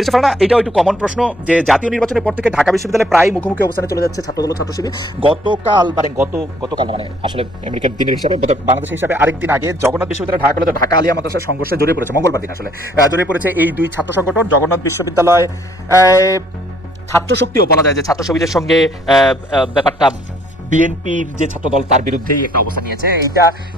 পেরেছে না, এটাও একটু কমন প্রশ্ন যে জাতীয় নির্বাচনের পর থেকে ঢাকা বিশ্ববিদ্যালয়ে প্রায় মুখোমুখি অবস্থানে চলে যাচ্ছে ছাত্রদল ছাত্র শিবির। গতকাল মানে আসলে আমেরিকার দিনের হিসাবে বাংলাদেশের হিসাবে আরেকদিন আগে জগন্নাথ বিশ্ববিদ্যালয় ঢাকা কলেজ ঢাকা আলিয়া মাদ্রাসার সংঘর্ষে জড়িয়ে পড়েছে, মঙ্গলবার দিন আসলে জড়িয়ে পড়েছে এই দুই ছাত্র সংগঠন। জগন্নাথ বিশ্ববিদ্যালয় ছাত্র শক্তিও বলা যায় যে ছাত্র শিবিরের সঙ্গে ব্যাপারটা বিএনপির যে ছাত্রদল তার বিরুদ্ধেই একটা অবস্থান নিয়েছে।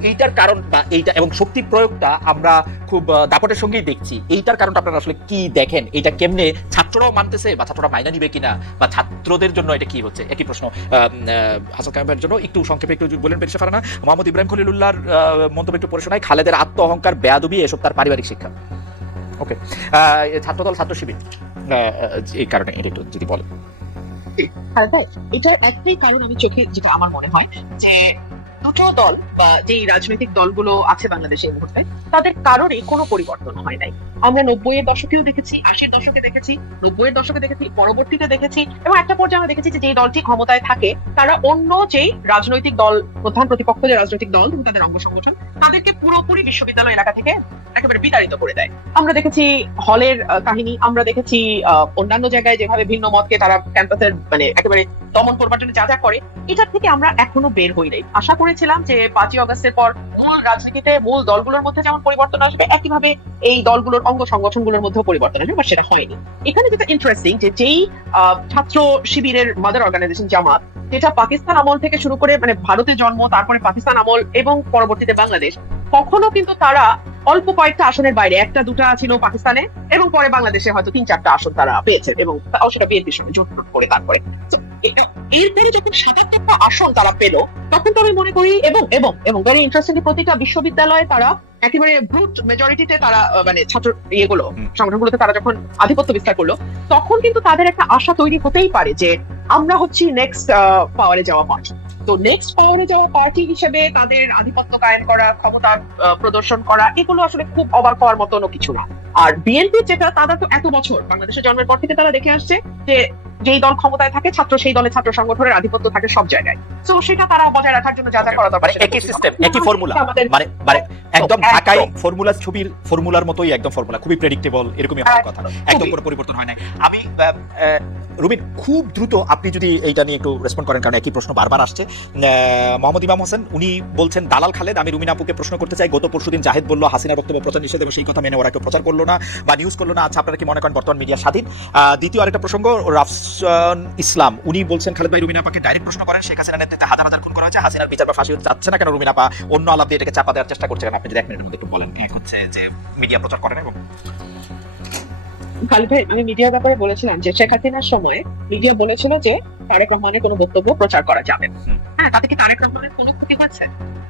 এইটার কারণ বা এইটা এবং শক্তি প্রয়োগটা আমরা খুব দাপটের সঙ্গেই দেখছি। এইটার কারণটা আপনারা আসলে কি দেখেন? এইটা কেমনে ছাত্ররাও মানতেছে বা ছাত্ররা মাইনা নিবে কিনা, বা ছাত্রদের জন্য এটা কি হচ্ছে? একই প্রশ্ন হাসান কামাল ভাইয়ের জন্য একটু সংক্ষেপে একটু বলেন পেরেছে ফারানা। মোহাম্মদ ইব্রাহিম খলিলুল্লাহর মন্তব্য একটু পড়ে শোনায়, খালেদের আত্ম অহংকার, বেয়াদবি এসব তার পারিবারিক শিক্ষা। ওকে, ছাত্রদল ছাত্র শিবির এই কারণে এটা একটু যদি বলেন। এটার একটাই কারণ আমি চোখে যেটা আমার মনে হয় যে দুটো দল বা যে রাজনৈতিক দলগুলো আছে বাংলাদেশে এই মুহূর্তে তাদের কারোরই কোনো পরিবর্তন হয় নাই। আমরা 90-এর দশকেও দেখেছি, 80-এর দশকে দেখেছি, 90-এর দশকে দেখেছি, পরবর্তীতে দেখেছি, এবং একটা পর্যায়ে আমরা দেখেছি যে দলটি ক্ষমতায় থাকে তারা অন্য যেই রাজনৈতিক দল, প্রধান প্রতিপক্ষ যে রাজনৈতিক দল এবং তাদের অঙ্গ সংগঠন, তাদেরকে পুরোপুরি বিশ্ববিদ্যালয় এলাকা থেকে একেবারে বিতাড়িত করে দেয়। আমরা দেখেছি হলের কাহিনী, আমরা দেখেছি অন্যান্য জায়গায় যেভাবে ভিন্ন মতকে তারা ক্যাম্পাসের মানে একেবারে দমন করবার জন্য যা যা করে, এটার থেকে আমরা এখনো বের হই নাই। আশা করেছিলাম যে 5ই আগস্টের পর মূল রাজনীতিতে মূল দলগুলোর মধ্যে যেমন পরিবর্তন আসবে, একইভাবে এই দলগুলোর অঙ্গ সংগঠনগুলোর মধ্যে পরিবর্তন আসবে, বা সেটা হয়নি। এখানে যেটা ইন্টারেস্টিং যে যেই ছাত্র শিবিরের মাদার অর্গানাইজেশন জামাত, যেটা পাকিস্তান আমল থেকে শুরু করে মানে ভারতে জন্ম, তারপরে পাকিস্তান আমল এবং পরবর্তীতে বাংলাদেশ, কখনো কিন্তু তারা অল্প কয়েকটা আসনের বাইরে, একটা দুটা ছিল পাকিস্তানে এবং পরে বাংলাদেশে হয়তো 3-4টা আসন তারা পেয়েছে, এবং সেটা বিএনপির সঙ্গে জোট করে তারপরে এরপরে যখন 77টা আসন তারা পেল, তখন তো আমি মনে করি এবং এবং এবং ভেরি ইন্টারেস্টিং প্রতিটা বিশ্ববিদ্যালয়ে তারা একেবারে ব্রুট মেজরিটিতে তারা মানে ছাত্র ইয়েগুলো সংগঠনগুলোতে তারা যখন আধিপত্য বিস্তার করলো, তখন কিন্তু তাদের একটা আশা তৈরি হতেই পারে যে আমরা হচ্ছি নেক্সট পাওয়ারে যাওয়া পার্টি। তো নেক্সট পাওয়ারে যাওয়া পার্টি হিসেবে তাদের আধিপত্য কায়েম করা, ক্ষমতা প্রদর্শন করা, এগুলো আসলে খুব অবাক হওয়ার মতনও কিছু না। আর বিএনপি যেটা, তারা তো এত বছর বাংলাদেশের জন্মের পর থেকে তারা দেখে আসছে যে যেই দল ক্ষমতায় থাকে ছাত্র সেই দলের ছাত্র সংগঠনের আধিপত্য থাকে সব জায়গায়। তো সেটা তারা বজায় রাখার জন্য যা যা করা দরকার, একই সিস্টেম, একই ফর্মুলা, মানে একদম ঢাকাই ফর্মুলা, ছবির ফর্মুলার মতোই একদম ফর্মুলা, খুবই প্রেডিক্টেবল, এরকমই হওয়ার কথা, একদম কোনো পরিবর্তন হয় না। আমি রুবিন, খুব দ্রুত আপনি যদি এইটা নিয়ে একটু রেসপন্ড করেন, কারণ একই প্রশ্ন বারবার আসছে। মোহাম্মদ ইমাম হোসেন উনি বলছেন, দালাল খালেদ, আমি রুমিন আপুকে প্রশ্ন করতে চাই, গত পরশুদিন জাহেদ বলল হাসিনার বক্তব্য প্রচার নিষেধ, এবং সেই কথা মেনে ওরা কেউ প্রচার করলো না বা নিউজ করলো না। আচ্ছা, আপনারা কি মনে করেন বর্তমান মিডিয়া স্বাধীন? দ্বিতীয় আরেকটা প্রসঙ্গ, রাফসান ইসলাম উনি বলছেন, খালেদ ভাই রুমিন আপাকে ডাইরেক্ট প্রশ্ন করেন, শেখ হাসিনার নেতৃত্বে হাজার হাজার খুন করা হয়েছে, হাসিনার বিচার বা ফাঁসি হতে চাচ্ছে না কেন রুমিন আপা? অন্য আলাপ দিয়ে এটাকে চাপা দেওয়ার চেষ্টা করছে কেন? আপনি যদি 1 মিনিটের মধ্যে একটু বলেন। এক হচ্ছে যে মিডিয়া প্রচার করেন, এবং খালিদ ভাই, আমি মিডিয়ার ব্যাপারে বলেছিলাম যে শেখ হাসিনার সময় মিডিয়া বলেছিল যে তারেক রহমানের কোনো বক্তব্য প্রচার করা যাবে না। হ্যাঁ, তাতে কি তারেক রহমানের কোনো ক্ষতি হচ্ছে?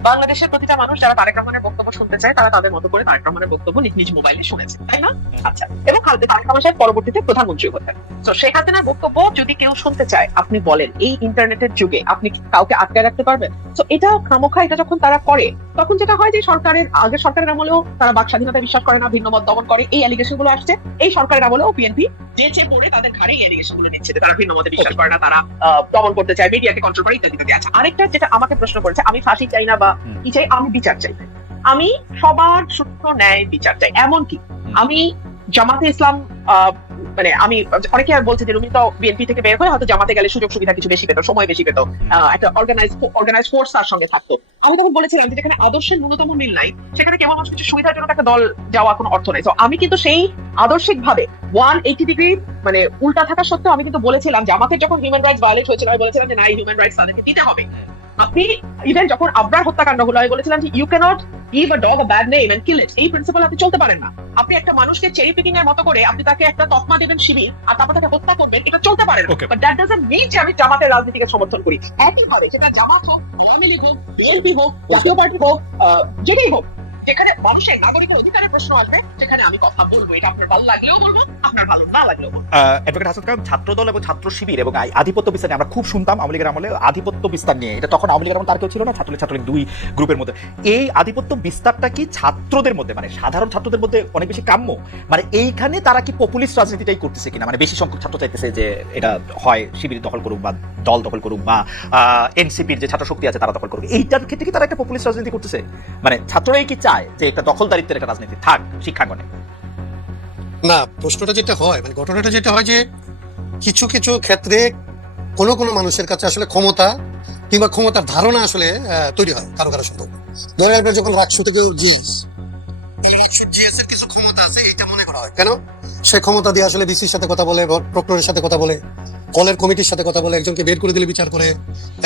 বাংলাদেশের প্রতিটা মানুষ যারা তারেক রহমানের বক্তব্য শুনতে চায়, তারা তাদের মতো করে তারেক রহমানের বক্তব্য নিজ নিজ মোবাইলে শুনেছে, তাই না? আচ্ছা, এবং তারেক রহমান সাহেব পরবর্তীতে প্রধানমন্ত্রী হতেন। তো শেখ হাসিনার বক্তব্য যদি কেউ শুনতে চায়, আপনি বলেন, এই ইন্টারনেটের যুগে আপনি কাউকে আটকে রাখতে পারবেন? তো এটা খামোখা, এটা যখন তারা করে, তখন যেটা হয় যে আগের সরকারের আমলেও তারা বাক স্বাধীনতা বিশ্বাস করে না, ভিন্ন মত দমন করে, এই অ্যালিগেশন গুলো আসছে। এই সরকারের আমলেও বিএনপি যে পড়ে তাদের ঘাড়ে এই অ্যালিগেশন গুলো নিচ্ছে, তারা ভিন্ন মতে বিশ্বাস করে না, তারা দমন করতে চায়, মিডিয়াকে কন্ট্রোল করে, ইত্যাদি ইত্যাদি। আচ্ছা, আরেকটা যেটা আমাকে প্রশ্ন করেছে, আমি ফাঁসি চাই না বা কি চাই, আমি বিচার চাই। আমি সবার সুস্থ ন্যায় বিচার চাই। এমনকি আমি জামাতে ইসলাম মানে আমি অনেকে বলছে যে রুমি তো বিএনপি থেকে বের হয়ে হয়তো জামাতে গেলে সুযোগ সুবিধা কিছু বেশি পেত, সময় বেশি পেত, একটা অর্গানাইজ ফোর্স তার সঙ্গে থাকতো। আমি তখন বলেছিলাম যে যেখানে আদর্শের ন্যূনতম মিল নাই, সেখানে কেবল কিছু সুবিধার জন্য একটা দল যাওয়া কোনো অর্থ নাই। তো আমি কিন্তু সেই আদর্শিক ভাবে 180 ডিগ্রি মানে উল্টা থাকা সত্ত্বেও আমি কিন্তু বলেছিলাম যে আমাদের যখন হিউম্যান রাইটস ভায়োলেট হয়েছিল, আমি বলেছিলাম যে না, এই হিউম্যান রাইটস তাদেরকে দিতে হবে। আপনি ইভেন যখন আবরার হত্যাকাণ্ড হলো, আমি বলেছিলাম যে you cannot give a dog a bad name and kill it. এই প্রিন্সিপাল আপনি চলতে পারেন না। আপনি একটা মানুষকে চেরি পিকিং এর মতো করে আপনি তাকে একটা তকমা দিবেন শিবির, আর তারপর তাকে হত্যা করবেন, এটা চলতে পারে না। বাট দ্যাট ডাজন্ট মিন যে আমি জামাতের রাজনীতিকে সমর্থন করি। একইভাবে সেটা জামাত হোক, আওয়ামী লীগ হোক, বিএনপি হোক, জাতীয় পার্টি হোক, যেটাই হোক, যেখানে মানুষের নাগরিকের অধিকারের প্রশ্ন আসবে, সেখানে আমি কথা বলবো। এটা আপনার ভালো লাগলেও বলবো, আপনার ভালো না লাগলেও বলবো। অ্যাডভোকেট হাসান কামাল, ছাত্রদল এবং ছাত্র শিবির এবং আধিপত্য বিস্তার নিয়ে আমরা খুব শুনতাম আওয়ামী লীগের আমলে, আধিপত্য বিস্তার নিয়ে। এটা তখন আওয়ামী লীগের আমল তার কেউ ছিল না, ছাত্রলীগ দুই গ্রুপের মধ্যে। এই আধিপত্য বিস্তারটা কি ছাত্রদের মধ্যে, মানে সাধারণ ছাত্রদের মধ্যে অনেক বেশি কাম্য? মানে এইখানে তারা কি পপুলিস্ট রাজনীতিটাই করতেছে কিনা? মানে বেশি সংখ্যক ছাত্র চাইতেছে যে এটা হয় শিবির দখল করুক বা দল দখল করুক বা এনসিপির যে ছাত্র শক্তি আছে তারা দখল করুক। এইটার ক্ষেত্রে কি তারা একটা পপুলিস্ট রাজনীতি করতেছে? মানে ছাত্ররাই কি চায় যে এটা দখলদারিত্বের একটা রাজনীতি থাক শিক্ষাঙ্গনে? না, প্রশ্নটা যেটা হয় মানে ঘটনাটা যেটা হয় যে কিছু কিছু ক্ষেত্রে কোনো কোনো মানুষের কাছে আসলে ক্ষমতা কিংবা ক্ষমতার ধারণা আসলে তৈরি হয় কারো কারো সম্পর্কে। ধরেন আপনার যখন রাকসু থেকে জিএস, এই রাকসু জিএস এর কিছু ক্ষমতা আছে এইটা মনে করা হয় কেন সে ক্ষমতা দিয়ে আসলে বিসির সাথে কথা বলে, প্রক্টরের সাথে কথা বলে, কলের কমিটির সাথে কথা বলে, একজনকে বের করে দিলে বিচার করে,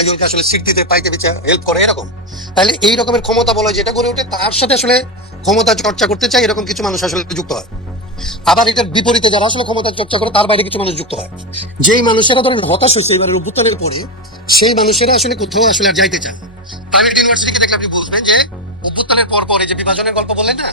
একজনকে আসলে সিট দিতে পাইতে বিচার হেল্প করে, এরকম। তাহলে এই রকমের ক্ষমতা বলা যেটা গড়ে ওঠে তার সাথে আসলে ক্ষমতা চর্চা করতে চাই এরকম কিছু মানুষ আসলে যুক্ত হয়। আবার এটার বিপরীতে যারা আসলে ক্ষমতা চর্চা করে তার বাইরে কিছু মানুষ যুক্ত হয়। যেই মানুষেরা ধরেন হতাশ হয়েছে এবারের অভ্যুত্থানের পরে, সেই মানুষেরা আসলে কোথাও আসলে আর যাইতে চায়। প্রাইভেট ইউনিভার্সিটিকে দেখলে আপনি বুঝবেন যে অভ্যুত্থানের পর পর এই যে বিভাজনের গল্প বললেন না,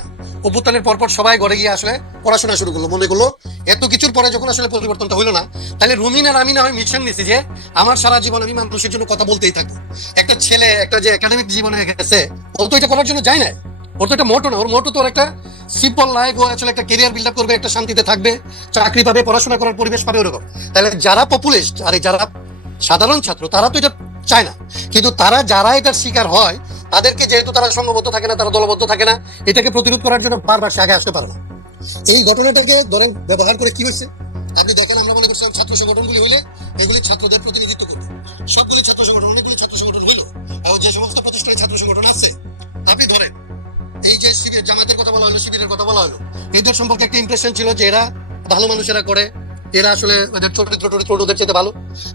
অভ্যুত্থানের পর পর সবাই ঘরে গিয়ে আসলে পড়াশোনা শুরু করলো, মনে করলো এত কিছুর পরে যখন আসলে পরিবর্তনটা হইলো না, তাহলে রুমিন আর আমি না হয় মিশন নিছি যে আমার সারা জীবন আমি মানুষের জন্য কথা বলতেই থাকবো। একটা ছেলে একটা যে একাডেমিক জীবনে গেছে, ও তো এটা করার জন্য যায় না, ওর তো একটা মোটো না, ওর মোটো তো একটা সিম্পল লাইফ, ও আসলে একটা কেরিয়ার বিল্ড আপ করবে, একটা শান্তিতে থাকবে, চাকরি পাবে, পড়াশোনা করার পরিবেশ পাবে, ওরকম। তাহলে যারা পপুলিস্ট আর যারা সাধারণ ছাত্র তারা তো এটা চায় না, কিন্তু তারা যারা এটার শিকার হয় তাদেরকে যেহেতু তারা সংঘবদ্ধ থাকে না, তারা দলবদ্ধ থাকে না, এটাকে প্রতিরোধ করার জন্য বারবার সে আগে আসতে পারে না। এই ঘটনাটাকে ধরেন ব্যবহার করে কি হয়েছে আপনি দেখেন, আমরা মনে করছিলাম ছাত্র সংগঠনগুলি হইলে এগুলি ছাত্রদের প্রতিনিধিত্ব করবে, সবগুলি ছাত্র সংগঠন, অনেকগুলি ছাত্র সংগঠন হইলো, এবং যে সমস্ত প্রতিষ্ঠানে ছাত্র সংগঠন আছে আপনি ধরেন এই যে শিবির জামাতের কথা বলা হলো, শিবিরের কথা বলা হলো, এদের সম্পর্কে একটা ইমপ্রেশন ছিল যে এরা ভালো মানুষেরা করে, এরা আসলে এদের চরিত্র ওদের চেয়ে ভালো।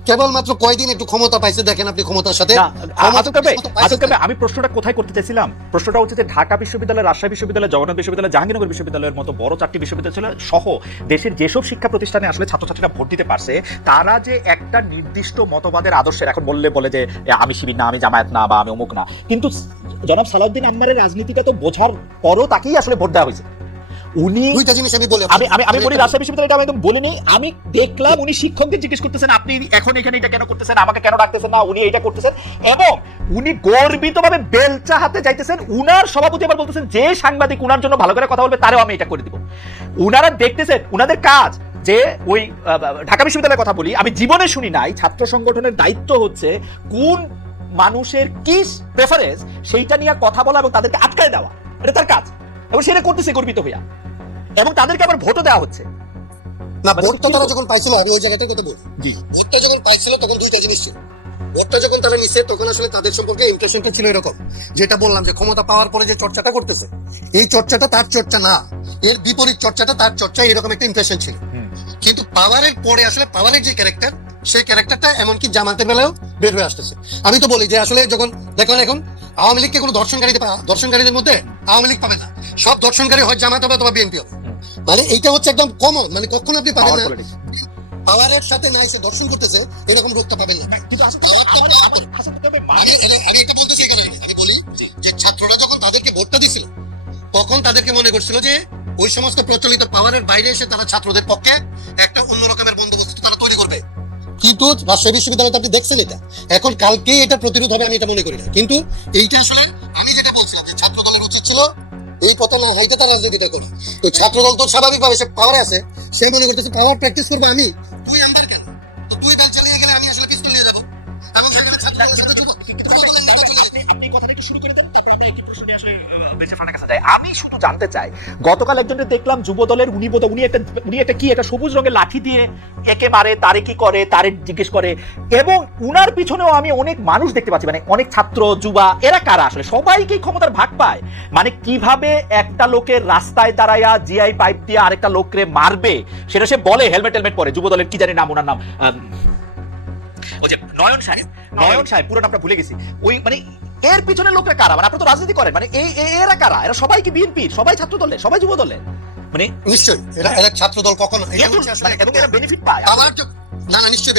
কেবলমাত্র কয়দিন একটু ক্ষমতা পাইছে, দেখেন আপনি ক্ষমতার সাথে আমি প্রশ্নটা কোথায় করতে চাইছিলাম, প্রশ্নটা হচ্ছে যে ঢাকা বিশ্ববিদ্যালয়, রাজশাহী বিশ্ববিদ্যালয়, জগন্নাথ বিশ্ববিদ্যালয়, জাহাঙ্গীরনগর বিশ্ববিদ্যালয়ের মতো বড় 4টি বিশ্ববিদ্যালয় ছিল সহ দেশের যেসব শিক্ষা প্রতিষ্ঠানে আসলে ছাত্রছাত্রীরা ভোট দিতে পারছে, তারা যে একটা নির্দিষ্ট মতবাদের আদর্শের, এখন বলে যে আমি শিবির না, আমি জামায়াত না, বা আমি অমুক না, কিন্তু জনাব সালাউদ্দিন আম্মারের রাজনীতিটা তো বোঝার পরও তাকেই আসলে ভোট দেওয়া হয়েছে। উনি দুইটা জিনিস আমি বলি, আমি বলি রাজশাহী বিশ্ববিদ্যালয়টা আমি একদম বলিনি, আমি দেখলাম উনি শিক্ষকদের জিজ্ঞেস করতেছেন আপনি এখন এখানে এটা কেন করতেছেন, আমাকে কেন ডাকতেছেন না, উনি এটা করতেছেন, এবং উনি গর্বিতভাবে বেলচা হাতে যাইতেছেন। উনার সভাপতি আবার বলতেছেন যে সাংবাদিক উনার জন্য ভালো করে কথা বলবে তারেও আমি এটা করে দিব। উনারা দেখতেছেন উনাদের কাজ যে ওই ঢাকা বিশ্ববিদ্যালয়ের কথা বলি, আমি জীবনে শুনি নাই ছাত্র সংগঠনের দায়িত্ব হচ্ছে কোন মানুষের কি প্রেফারেন্স সেইটা নিয়ে কথা বলা এবং তাদেরকে আটকায় দেওয়া, এটা তার কাজ, এবং সেটা করতেছে গর্বিত হইয়া, এবং তাদেরকে আবার ভোটও দেওয়া হচ্ছে না। ভোটটা তারা যখন পাইছিল, আমি ওই জায়গাটার কথা বলি, ভোটটা যখন পাইছিল তখন দুইটা জিনিস ছিল। ভোটটা যখন তারা নিচ্ছে তখন আসলে তাদের সম্পর্কে ইমপ্রেশনটা ছিল এরকম, যেটা বললাম যে ক্ষমতা পাওয়ার পরে যে চর্চাটা করতেছে, এই চর্চাটা তার চর্চা না, এর বিপরীত চর্চাটা তার চর্চা, এরকম একটা ইমপ্রেশন ছিল। কিন্তু পাওয়ারের পরে আসলে পাওয়ারের যে ক্যারেক্টার, সেই ক্যারেক্টারটা এমনকি জামাতের বেলাও বের হয়ে আসতেছে। আমি তো বলি যে আসলে যখন দেখলেন এখন আওয়ামী লীগকে কোনো দর্শনকারীদের মধ্যে আওয়ামী লীগ পাবে না, সব দর্শনকারী হয় জামাত হবে অথবা বিএনপি হবে। মানে এইটা হচ্ছে একদম কমন, মানে কখনো আপনি পাবেন না পাওয়ারের সাথে নাই সে দর্শন করতেছে এরকম রোগটা পাবেন না। আমি এটা বলতেছি এখানে, আমি বলি যে ছাত্ররা যখন তাদেরকে ভোটটা দিছিল তখন তাদেরকে মনে করছিল যে ওই সমস্ত প্রচলিত পাওয়ারের বাইরে এসে তারা ছাত্রদের পক্ষে একটা অন্য রকমের বন্দোবস্ত তারা তৈরি করবে। কিন্তু রাজশাহী বিশ্ববিদ্যালয়ে আপনি দেখছেন এটা, এখন কালকেই এটা প্রতিরোধ হবে আমি এটা মনে করি না। কিন্তু এইটা আসলে আমি যেটা বলছিলাম যে ছাত্র দলের উচিত ছিল এই পথে না হাইতে তারা রাজনীতিটা করি। তো ছাত্র দল তো স্বাভাবিকভাবে সে পাওয়ারে আছে, সে মনে করতেছে পাওয়ার প্র্যাকটিস করবো আমি, তুই আন্দার কেন, তো তুই দল চালিয়ে গেলে আমি আসলে পিস্তল নিয়ে যাবো, এবং সেখানে ছাত্র দলের সাথে আপনি কথাটা একটু শুরু করে দেন, তারপরে আমরা একটি প্রশ্ন নিয়ে আসলে বেঁচে ফানা কাছে যাই। আমি শুধু জানতে চাই, গতকাল একজনের দেখলাম যুব দলের উনি একটা কি একটা সবুজ রঙের লাঠি দিয়ে একে মারে, তারে কি করে, তারে জিজ্ঞেস করে, এবং উনার পিছনেও আমি অনেক মানুষ দেখতে পাচ্ছি, মানে অনেক ছাত্র যুবা, এরা কারা আসলে সবাইকেই ক্ষমতার ভাগ পায়, মানে কিভাবে একটা লোকের রাস্তায় দাঁড়ায়া জিআই পাইপ দিয়ে আরেকটা লোকরে মারবে সেটা সে বলে, হেলমেট পরে, যুব দলের কি জানি নাম, ওনার নাম ওই যে নয়ন সাহেব, পুরো নামটা ভুলে গেছি। ওই মানে এর পিছনে লোকরা কারা, মানে আপনারা তো রাজনীতি করেন, মানে এরা কারা, এরা সবাই কি বিএনপির, সবাই ছাত্র দলের, সবাই যুব দলের, মানে নিশ্চয়ই এরা ছাত্র দল কখনো বেনিফিট পায়। না নিশ্চয়ই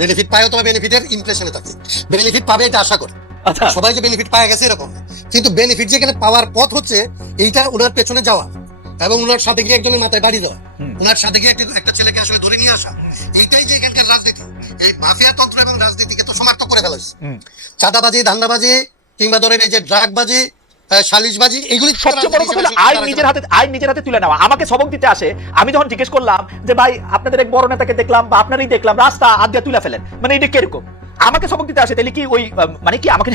বেনিফিট পায় অথবা বেনিফিটের ইমপ্রেশনে থাকে, বেনিফিট পাবে এটা আশা করে। আচ্ছা, সবাই যে বেনিফিট পায় গেছে এরকম, কিন্তু বেনিফিট যেখানে পাওয়ার পথ হচ্ছে এইটা ওনার পেছনে যাওয়া, এবং ওনার সাথে গিয়ে একজনের মাথায় বাড়ি দেওয়া, ওনার সাথে গিয়ে একটা ছেলেকে আসলে ধরে নিয়ে আসা, এইটাই যে এখানকার রাজনীতি। এই মাফিয়া তন্ত্র এবং রাজনীতিকে তো সমার্থক করে ফেলেছে। চাঁদাবাজি, ধান্দাবাজি, কিংবা ধরেন এই যে ড্রাগবাজি, সালিশবাজি, এগুলি সবচেয়ে বড় কথা হলো আইন নিজের হাতে তুলে নেওয়া। আমাকে সবক দিতে আসে, আমি যখন জিজ্ঞেস করলাম যে ভাই আপনাদের এক বড় নেতাকে দেখলাম বা আপনারই দেখলাম রাস্তা আদ্যা তুলে ফেলেন, মানে এটা কিরকম, আমাকে সবক দিতে আসে, তাহলে কি ওই মানে কি আমাকে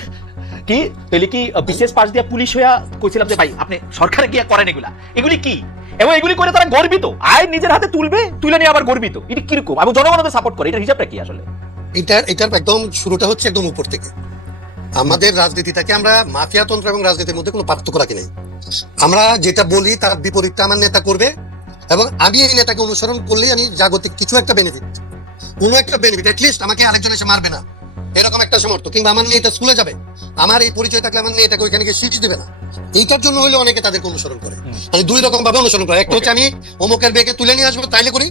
কি তাহলে কি বিশেষ পাশ দিয়ে পুলিশ হইয়া কইছিলাম যে ভাই আপনি সরকারে গিয়া করেন এগুলি কি, এবং এগুলি করে তারা গর্বিত, আয় নিজের হাতে তুলে নিয়ে আবার গর্বিত, এটা কিরকম এবং জনগণকে সাপোর্ট করে, এটা হিসাবটা কি আসলে? এটার একদম শুরুটা হচ্ছে একদম উপর থেকে। আমাদের রাজনীতিটাকে আমরা মাফিয়াতন্ত্র এবং রাজনীতির মধ্যে কোনো পার্থক্য রাখি নাই। আমরা যেটা বলি তার বিপরীতটা আমার নেতা করবে, এবং আমি এই নেতাকে অনুসরণ করলেই আমি জাগতিক কিছু একটা বেনিফিট, অ্যাটলিস্ট আমাকে আরেকজন এসে মারবে না, এরকম একটা সমর্থ, কিংবা আমার মেয়েটা স্কুলে যাবে, আমার এই পরিচয় থাকলে আমার মেয়েটাকে ওইখানে গিয়ে শিখে দিবে না, এইটার জন্য হলে অনেকে তাদেরকে অনুসরণ করে। আমি দুই রকম ভাবে অনুসরণ করে, একটা হচ্ছে আমি অমুকের বেগে তুলে নিয়ে আসবো তাইলে করি,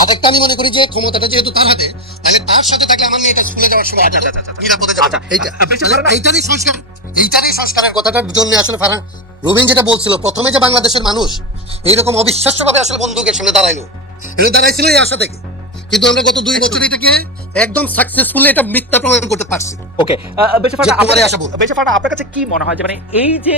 আর একটা আমি মনে করি যে ক্ষমতাটা যেহেতু তার হাতে, তাহলে তার সাথে থাকলে আমার মেয়েটা স্কুলে যাওয়ার সময় নিরাপদে যাবে। এইটারই সংস্কারের কথাটার জন্য আসলে রুবিন যেটা বলছিল, প্রথমে যে বাংলাদেশের মানুষ এইরকম অবিশ্বাস্য ভাবে আসলে বন্দুকের সামনে দাঁড়াইছিল এই আশা থেকে, কিন্তু আমরা গত 2 বছর এটাকে একদম সাকসেসফুলি এটা মিথ্যা প্রমাণ করতে পারছি। ওকে, বেশিরভাগ আপনার কাছে কি মনে হয় যে মানে এই যে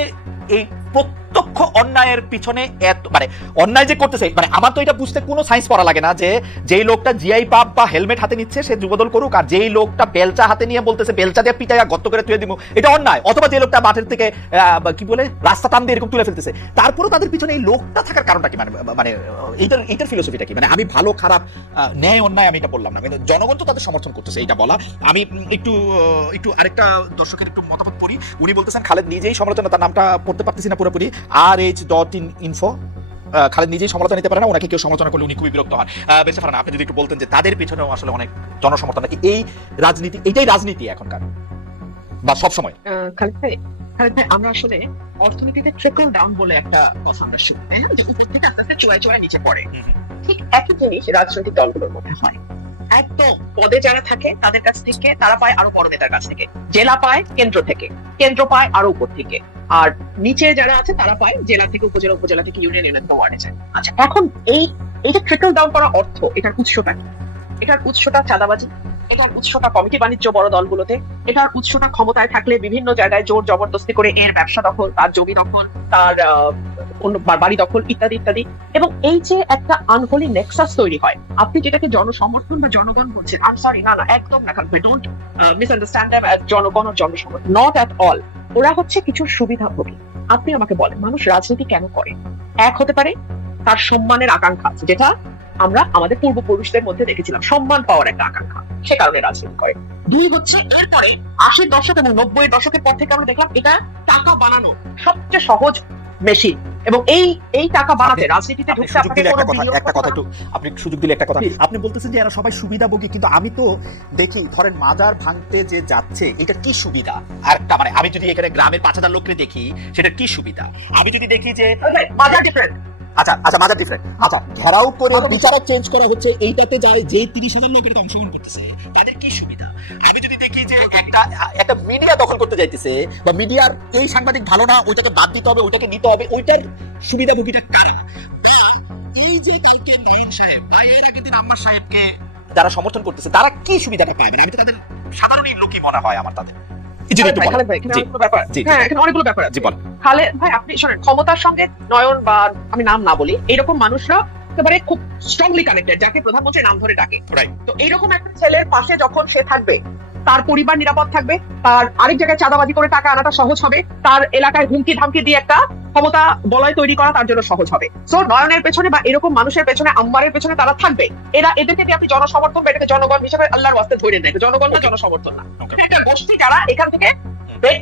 এই প্রত্যক্ষ অন্যায়ের পিছনে এত মানে অন্যায় যে করতেছে, মানে আমার তো এটা বুঝতে কোনো সায়েন্স পড়া লাগে না যে যেই লোকটা জিআই পাপ বা হেলমেট হাতে নিচ্ছে সে যুবদল করুক, আর যেই লোকটা বেলচা হাতে নিয়ে বলতেছে বেলচা দিয়ে পিটাইয়া গর্ত করে তুলে দিব এটা অন্যায়, অথবা যে লোকটা মাঠের থেকে কি বলে রাস্তা টান দিয়ে এরকম তুলে ফেলতেছে, তারপরেও তাদের পিছনে এই লোকটা থাকার কারণটা কি? মানে এইটার ফিলোসফিটা কি? মানে আমি ভালো খারাপ ন্যায় অন্যায় আমি এটা বললাম না, কিন্তু জনগণ তো তাদের সমর্থন করতেছে এইটা বলা। আমি একটু আরেকটা দর্শকের একটু মতামত পড়ি, উনি বলতেছেন খালেদ নিজেই সমালোচনা, তার নামটা পড়তে পারতেছি না পুরোপুরি, RH.info, খালেদ নিজেই সমালোচনা নিতে পারে না, ওনাকে কেউ সমালোচনা করলে উনি খুবই বিরক্ত হন। বেঁচে ফারান, আপনি যদি একটু বলতেন যে তাদের পিছনেও আসলে অনেক জনসমর্থন নাকি এই রাজনীতি, এইটাই রাজনীতি এখনকার বা সবসময়? খালেদ ভাই, আমরা আসলে অর্থনীতিতে ট্রিকল ডাউন বলে একটা কথা আমরা শুনি, তাই না? যে উপর থেকে আস্তে আস্তে চুয়ায় নিচে পড়ে। ঠিক একই জিনিস রাজনৈতিক দলগুলোর মধ্যে হয়। একদম পদে যারা থাকে তাদের কাছ থেকে তারা পায় আরো বড় নেতার কাছ থেকে, জেলা পায় কেন্দ্র থেকে, কেন্দ্র পায় আরো উপর থেকে, আর নিচে যারা আছে তারা পায় জেলা থেকে, উপজেলা, উপজেলা থেকে ইউনিয়ন থেকে ওয়ার্ডে যায়। আচ্ছা, এখন এই যে ট্রিকল ডাউন করা অর্থ, এটার উৎসটা কি? এটার উৎসটা চাঁদাবাজি, এটার উৎসটা কমিটি বাণিজ্য বড় দলগুলোতে, এটার উৎসটা ক্ষমতায় থাকলে বিভিন্ন জায়গায় জোর জবরদস্তি করে এর ব্যবসা দখল, তার জমি দখল, তার বাড়ি দখল ইত্যাদি ইত্যাদি। এবং এই যে একটা আনহোলি নেক্সাস তৈরি হয়, আপনি যেটাকে জনসমর্থন বা জনগণ বলছেন, আই এম সরি, না একদম না, ডোন্ট মিসআন্ডারস্ট্যান্ড দেম অ্যাজ জনগণ ও জনসমর্থন, নট অ্যাট অল। ওরা হচ্ছে কিছু সুবিধাভোগী। আপনি আমাকে বলেন, মানুষ রাজনীতি কেন করে? এক হতে পারে তার সম্মানের আকাঙ্ক্ষা আছে, যেটা আমরা আমাদের পূর্বপুরুষদের মধ্যে দেখেছিলাম, সম্মান পাওয়ার একটা আকাঙ্ক্ষা, সে কারণে রাজনীতি করে। 2 হচ্ছে এরপরে 80-এর দশক এবং 90-এর দশকের পর থেকে আমরা দেখলাম এটা টাকা বানানো সবচেয়ে সহজ মেশিন, এবং এই টাকা বানাতে রাজনীতিতে ঢুকতে আপনাকে একটা কথা একটু আপনি সুযোগ দিলে একটা কথা, আপনি বলতেছেন যে এরা সবাই সুবিধাভোগী, কিন্তু আমি তো দেখি ধরেন মাজার ভাঙতে যে যাচ্ছে এটা কি সুবিধা? আর একটা মানে আমি যদি এখানে গ্রামের 5000 লোককে দেখি সেটা কি সুবিধা? আমি যদি দেখি যে মাজার ডিফারেন্ট, আচ্ছা মাজার ডিফারেন্ট, আচ্ছা ঘেরাও করে বিচারক চেঞ্জ করা হচ্ছে, এইটাতে যায় যে 30,000 লোক এটা অংশগ্রহণ করতেছে তাদের কি সুবিধা? আমি যদি দেখি যে একটা মিডিয়া দখল করতে যাইতেছে, বা মিডিয়ার এই সাংবাদিক ভালো না, ওইটাকে বাদ দিতে হবে, ওইটাকে নিতে হবে, ওইটার সুবিধাভোগীটা কারা? এই যে কালকে মেইন সাহেব বা এর আগের দিন আম্মা সাহেবকে যারা সমর্থন করতেছে তারা কি সুবিধাটা পায়? মানে আমি তো তাদের সাধারণই লোকই মনে হয় আমার তাদের। খালেদ ভাই, আপনি শোনেন, ক্ষমতার সঙ্গে নয়ন বা আমি নাম না বলি, এইরকম মানুষরা একেবারে খুব স্ট্রংলি কানেক্টেড, যাকে প্রধানমন্ত্রী নাম ধরে ডাকে। তো এইরকম একটা ছেলের পাশে যখন সে থাকবে, তার পরিবার নিরাপদ থাকবে, তার আরেক জায়গায় চাঁদাবাজি করে টাকা আনাটা সহজ হবে, তার এলাকায় হুমকি ধামকি দিয়ে একটা ক্ষমতা বলয় তৈরি করা তার জন্য সহজ হবে। সো নয়নের পেছনে বা এরকম মানুষের পেছনে, আম্বারের পেছনে তারা থাকবে। এদেরকে দিয়ে আপনি জনসমর্থন বা এটাকে জনগণ হিসেবে আল্লাহর ওয়াস্তে ধরে নেন, জনগণ না জনসমর্থন না, একটা গোষ্ঠী যারা এখান থেকে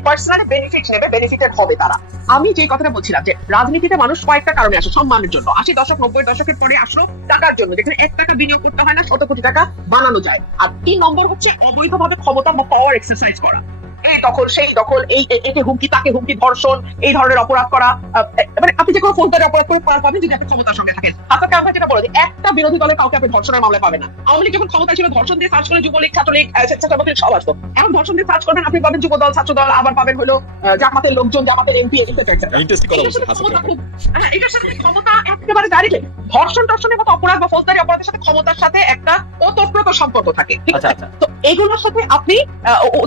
পার্সোনালি বেনিফিট নেবে, বেনিফিটেড হবে তারা। আমি যে কথাটা বলছিলাম যে রাজনীতিতে মানুষ কয়েকটা কারণে আসে, সম্মানের জন্য, 80 দশক 90 দশকের পরে আসলো টাকার জন্য, যেখানে 1 টাকা বিনিয়োগ করতে হয় না, 100 কোটি টাকা বানানো যায়। আর 3 নম্বর হচ্ছে অবৈধভাবে ক্ষমতা বা পাওয়ার এক্সারসাইজ করা, এই দখল সেই দখল, এই একে হুমকি তাকে হুমকি, ধর্ষণ, এই ধরনের অপরাধ করা। মানে আপনি যে কোনো ফৌজদারি অপরাধ করে পাবেন যদি আপনি ক্ষমতার সঙ্গে থাকেন। আপনাকে আমরা যেটা বলে দিই, একটা বিরোধী দলের কাউকে আপনি ধর্ষণের মামলায় পাবেন না। আওয়ামী লীগ যখন ক্ষমতা ছিল, ধর্ষণ দিয়ে সার্চ করে যুবলীগ, ছাত্রলীগ, স্বেচ্ছাসেবক লীগ সব আসতো। এখন ধর্ষণ দিয়ে সার্চ করবেন, আপনি পাবেন যুব দল, ছাত্র দল, আবার পাবেন হলো জামাতের লোকজন, জামাতের এমপি, এটার সাথে ক্ষমতা একেবারে ডাইরেক্টলি ধর্ষণের মতো অপরাধ বা ফৌজদারি অপরাধের সাথে ক্ষমতার সাথে একটা ওতপ্রোত সম্পর্ক থাকে। ঠিক আছে? তো এগুলোর সাথে আপনি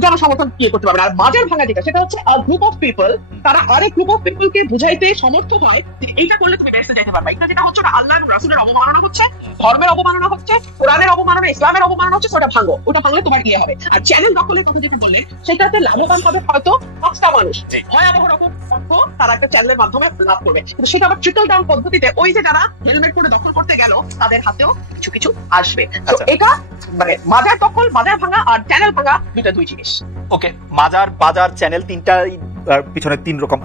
জনসমর্থন করতে পারবেন। আর মাজার ভাঙা যেটা, সেটা হচ্ছে গ্রুপ অফ পিপল, তারা আরেক গ্রুপ অফ পিপলকে বুঝাইতে সমর্থ হয় যে এইটা করলে তুমি বেঁচে যেতে পারবা। এটা যেটা হচ্ছে না, আল্লাহ এবং রাসূলের অবমাননা হচ্ছে, ধর্মের অবমাননা হচ্ছে, কোরআনের অবমাননা, ইসলামের অবমাননা হচ্ছে, ওটা ভাঙো, ওটা ভাঙলে তোমার ইয়ে হবে। আর চ্যানেল দখলের কথা যেটা বললেন, সেটাতে লাভবান হবে হয়তো 5টা মানুষ, ভয়াবহ রকম অর্থ তারা একটা চ্যানেলের মাধ্যমে লাভ করবে। কিন্তু সেটা আবার ট্রিকল ডাউন পদ্ধতিতে ওই যে যারা হেলমেট পরে দখল করতে গেল তাদের হাতেও কিছু কিছু আসবে। তো আচ্ছা। এটা মানে মাজার দখল, মাজার ভাঙা আর চ্যানেল ভাঙা দুই জিনিস। ওকে, মাজার, বাজার, চ্যানেল তিনটাই পিছনে তিন রকম।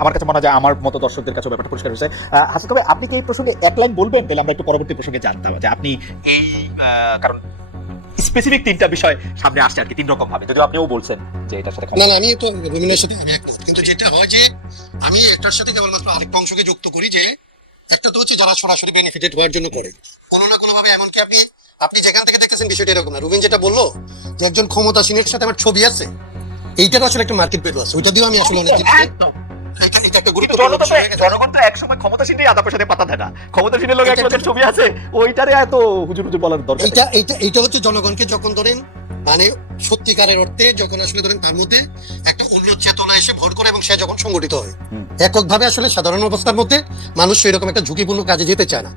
আমার কাছে মনে হয় যে আমার মতো দর্শকদের কাছে ব্যাপারটা পরিষ্কার হয়েছে। হাসিক ভাই, আপনি কি এই প্রসঙ্গে এক লাইন বলবেন? তাহলে আমরা একটু পরবর্তী প্রসঙ্গে জানতাম যে আপনি এই কারণ স্পেসিফিক তিনটা বিষয় সামনে আসছে আর কি, তিন রকম ভাবে, যদিও আপনিও বলছেন যে এটার সাথে না, আমি তো রুমিনের সাথে আমি একমত, কিন্তু যেটা হয় যে আমি এটার সাথে কেবলমাত্র আরেকটা অংশকে যুক্ত করি, যে একটা তো হচ্ছে যারা সরাসরি বেনিফিটেড হওয়ার জন্য করে কোনো না কোনো ভাবে। এমনকি আপনি যেখান থেকে দেখতেছেন বিষয়টা এরকম না। রুমিন যেটা বললো যে একজন ক্ষমতাসীনের সাথে আমার ছবি আছে, এইটারও আসলে একটা মার্কেট ভ্যালু আছে, ওইটা দিয়েও আমি আসলে অনেক একদম। এটা একটা গুরুত্বপূর্ণ বিষয় হয়ে গেছে। জনগণ তো একসময় ক্ষমতাসীনই আদা পয়সাতে পাতা দেয় না। ক্ষমতাসীনের লোক এক লোকের ছবি আছে, ওইটারে এত হুজুর হুজুর বলার দরকার নেই। এইটা হচ্ছে জনগণকে যখন ধরেন মানে সত্যিকারের অর্থে যখন আসলে ধরেন তার মধ্যে একটা উন্নত চেতনা এসে ভর করে এবং সে যখন সংগঠিত হয় এককভাবে, আসলে সাধারণ অবস্থার মধ্যে মানুষ এরকম একটা ঝুঁকিপূর্ণ কাজে যেতে চায় না।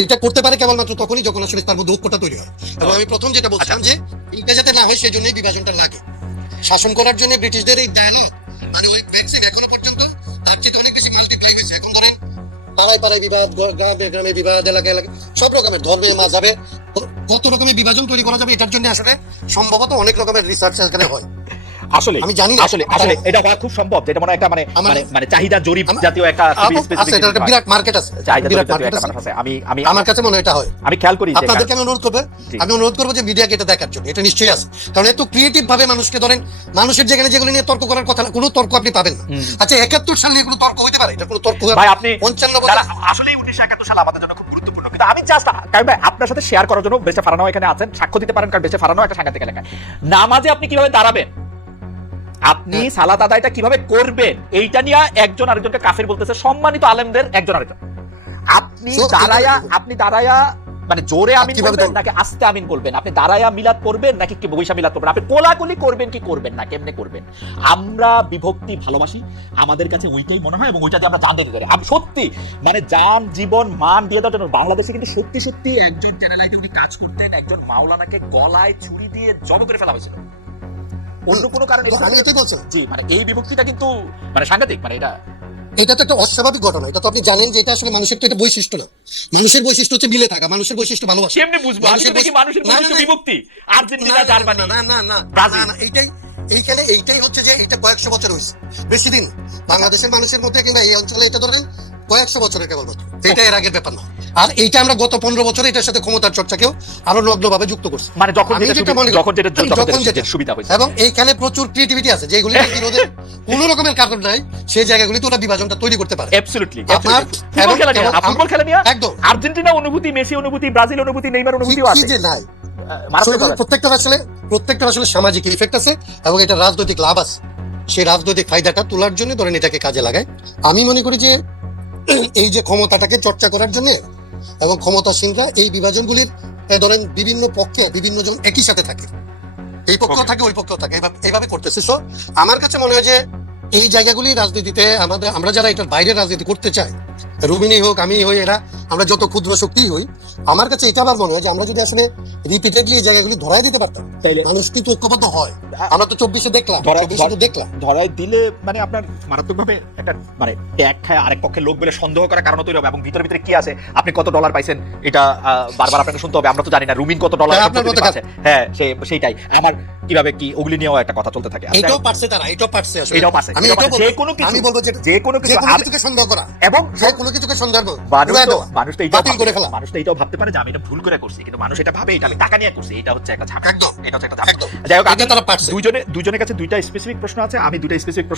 এটা করতে পারে কেবলমাত্র তখনই যখন আসলে তার মধ্যে ঐক্যটা তৈরি হয়। এবং আমি প্রথম যেটা বলছিলাম যে এটা যাতে না হয় সেই জন্যই বিভাজনটা লাগে। শাসন করার জন্য ব্রিটিশদের এই ডায়ালগ মানে ওই ভ্যাকসিন এখনো পর্যন্ত তার চেয়ে অনেক বেশি মাল্টিপ্লাই হয়েছে। এখন ধরেন পাড়ায় পাড়ায় বিবাদ, গ্রামে গ্রামে বিবাদ, এলাকায় এলাকায় সব রকমের ধর্মে মাঝাবে কত রকমের বিভাজন তৈরি করা যাবে, এটার জন্য আসলে সম্ভবত অনেক রকমের রিসার্চ এখানে হয়। আসলে আমি জানি না, আসলে এটা হওয়া খুব সম্ভব, যেটা মনে হয় একটা মানে চাহিদা জরিপ জাতীয় একটা আছে, এটা একটা বিরাট মার্কেট আছে, চাহিদা বিরাট জরিপ জাতীয় মার্কেট একটা আছে। মানুষ আছে। আমি আমার কাছে মনে হয় এটা হয়। আমি খেয়াল করি যে আপনাদেরকে আমি অনুরোধ করবো যে মিডিয়াকে এটা দেখার জন্য। এটা নিশ্চয়ই আছে, কারণ এত ক্রিয়েটিভ ভাবে মানুষকে ধরেন মানুষের যেখানে যেগুলো নিয়ে তর্ক করার কথা না, কোনো তর্ক আপনি পাবেন না। আচ্ছা 71 সালে এগুলো তর্ক হইতে পারে? এটা কোনো তর্ক ভাই, আপনি 55 বছর আসলে 1971 সাল আমাদের জন্য খুব গুরুত্বপূর্ণ। কিন্তু আমি জাস্ট ভাই আপনার সাথে শেয়ার করার জন্য, বেঁচে ফারানো এখানে আছেন, সাক্ষ্য দিতে পারেন, কারণ বেঁচে ফারানো একটা সাংঘাতিক এলাকা। নামাজে আপনি কিভাবে দাঁড়াবেন, আপনি সালাত আদায়টা কিভাবে করবেন, এইটা নিয়ে একজন আরেকজনকে কাফির বলতেছে, সম্মানিত আলেমদের একজন আরেকজন। আপনি দাঁড়ায়া মানে জোরে আমিন বলবেন নাকি আস্তে আমিন বলবেন, আপনি দাঁড়ায়া মিলাদ করবেন নাকি বৈশা মিলাদ করবেন, আপনি কোলাকুলি করবেন কি করবেন না, কেমনে করবেন। আমরা বিভক্তি ভালোবাসি, আমাদের কাছে ওইটাই মনে হয় এবং ওইটাতে আমরা জান দিতে পারি। আমি সত্যি মানে জান জীবন মান দিয়ে দেওয়ার জন্য বাংলাদেশে কিন্তু সত্যি সত্যি একজন চ্যানেল আইটি উনি কাজ করতেন, একজন মাওলানাকে গলায় ছুরি দিয়ে জব করে ফেলা হয়েছিল অন্য কোনো কারণে। আমি এটাই বলছি, জি, মানে এই বিভক্তিটা কিন্তু মানে সাংঘাতিক, মানে এটা তো একটা অস্বাভাবিক ঘটনা। এটা তো আপনি জানেন যে এটা আসলে মানুষের তো এটা বৈশিষ্ট্য না। মানুষের বৈশিষ্ট্য হচ্ছে মিলে থাকা, মানুষের বৈশিষ্ট্য ভালোবাসা। কেমনে বুঝবো? আমি তো দেখি মানুষের বৈশিষ্ট্য বিভক্তি। আর্জেন্টিনা, জার্মানি, না, ব্রাজিল। এইটাই হচ্ছে যে এটা কয়েকশো বছর হয়েছে, বেশি দিন। বাংলাদেশের মানুষের মধ্যে কিংবা এই অঞ্চলে এটা ধরেন কয়েকশো বছরের কেবলমাত্র, এটা এর আগের ব্যাপার না। আর এইটা আমরা গত 15 বছরে এটার সাথে ক্ষমতার চর্চাকেও আরো নগ্নভাবে যুক্ত করছি, মানে যখন আমি যেটা মনে করি, যখন যেটা সুবিধা হয়েছে। এবং এইখানে প্রচুর ক্রিয়েটিভিটি আছে যেগুলি বিরোধে কোনো রকমের কারণ নাই, সেই জায়গাগুলিতে ওরা বিভাজনটা তৈরি করতে পারে। অ্যাবসলিউটলি। আপনার ফুটবল খেলা নিয়ে একদম আর্জেন্টিনা অনুভূতি, মেসি অনুভূতি, ব্রাজিল অনুভূতি, নেইমার অনুভূতিও আছে। যে নাই, প্রত্যেকটা আসলে সামাজিক ইফেক্ট আছে এবং এটা রাজনৈতিক লাভ আছে। সেই রাজনৈতিক ফায়দাটা তোলার জন্য ধরেন এটাকে কাজে লাগায়। আমি মনে করি যে এই যে ক্ষমতাটাকে চর্চা করার জন্য এবং ক্ষমতাসীনরা এই বিভাজনগুলির ধরেন বিভিন্ন পক্ষে বিভিন্ন জন একই সাথে থাকে, এই পক্ষেও থাকে ওই পক্ষেও থাকে, এইভাবে করতেছে। সো আমার কাছে মনে হয় যে এই জায়গাগুলি রাজনীতিতে আমরা যারা এটার বাইরে রাজনীতি করতে চাই, রুবিনী হোক, আমি হই, এরা আমরা যত ক্ষুদ্র শক্তি হই, আমার কাছে এটা আবার মনে হয় যে আমরা যদি আসলে রিপিটেডলি এই জায়গাগুলি ধরাই দিতে পারতাম, মানুষ কিন্তু ঐক্যবদ্ধ হয়। আমরা তো 24-এ দেখলাম, ধরাই দিলে মানে আপনার মারাত্মকভাবে একটা মানে ট্যাগ খায় আরেক পক্ষের লোক বলে সন্দেহ করার কারণ তৈরি হবে, এবং ভিতরে ভিতরে কি আছে, আপনি কত ডলার পাইছেন এটা বারবার আপনাকে শুনতে হবে। আমরা তো জানি না রুমিন কত ডলার পাচ্ছে। হ্যাঁ, সেইটাই আমার কিভাবে কি ওগুলি নিয়েও একটা কথা চলতে থাকে। এটাও পারছে তারা, এটাও পারছে আসলে, এটাও পারছে। আমি বলবো যে কোনো কিছুকে সন্দেহ করা এবং যে কোনো কিছুকে সন্দেহ মানুষ তো এটাও ভাবতে পারে যে আমি এটা ভুল করে করছি, কিন্তু মানুষ এটা ভাবে এটা আমি টাকা নিয়ে করছি। এটা হচ্ছে একটা ঝামেলা, একদম, এটা হচ্ছে একটা ঝামেলা। একদম। যাই হোক, তারা পারছে। দুজনের কাছে দুইটা স্পেসিফিক প্রশ্ন আছে, আমি দুইটা স্পেসিফিক প্রশ্ন